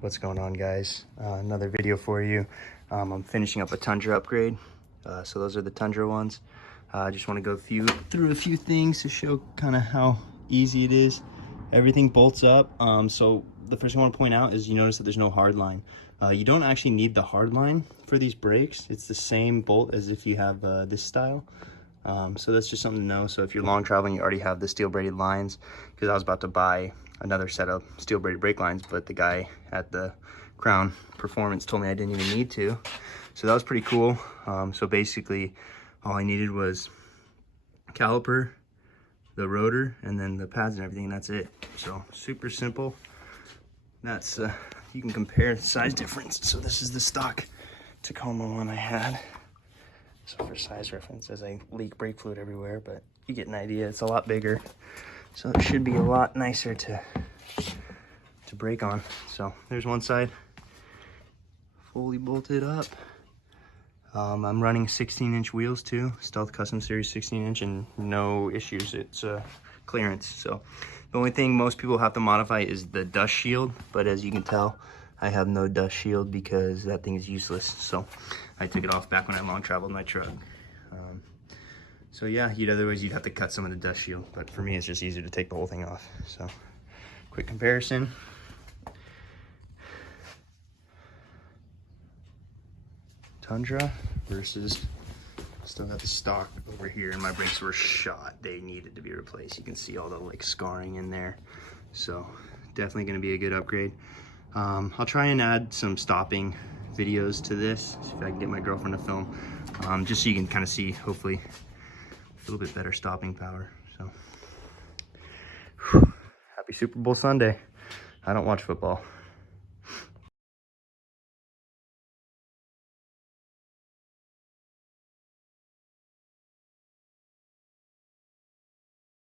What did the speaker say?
What's going on, guys? Another video for you. I'm finishing up a Tundra upgrade. So those are the Tundra ones. I just want to go through a few things to show kind of how easy it is. Everything bolts up. So the first thing I want to point out is you notice that there's no hard line. You don't actually need the hard line for these brakes. It's the same bolt as if you have this style. So that's just something to know. So if you're long traveling, you already have the steel braided lines, because I was about to buy another set of steel braided brake lines, but the guy at the Crown Performance told me I didn't even need to. So that was pretty cool. So basically all I needed was caliper, the rotor, and then the pads and everything, and that's it. So super simple. That's you can compare the size difference. So this is the stock Tacoma one I had. So for size reference, as I leak brake fluid everywhere, but you get an idea. It's a lot bigger, so it should be a lot nicer to brake on. So there's one side fully bolted up. I'm running 16-inch wheels too, Stealth Custom Series 16-inch, and no issues. It's clearance. So the only thing most people have to modify is the dust shield, but as you can tell, I have no dust shield because that thing is useless. So I took it off back when I long traveled my truck. So yeah, otherwise you'd have to cut some of the dust shield, but for me it's just easier to take the whole thing off. So quick comparison. Tundra versus, still got the stock over here, and my brakes were shot. They needed to be replaced. You can see all the like scarring in there. So definitely going to be a good upgrade. I'll try and add some stopping videos to this, see if I can get my girlfriend to film, just so you can kind of see, hopefully, a little bit better stopping power. So happy Super Bowl Sunday. I don't watch football.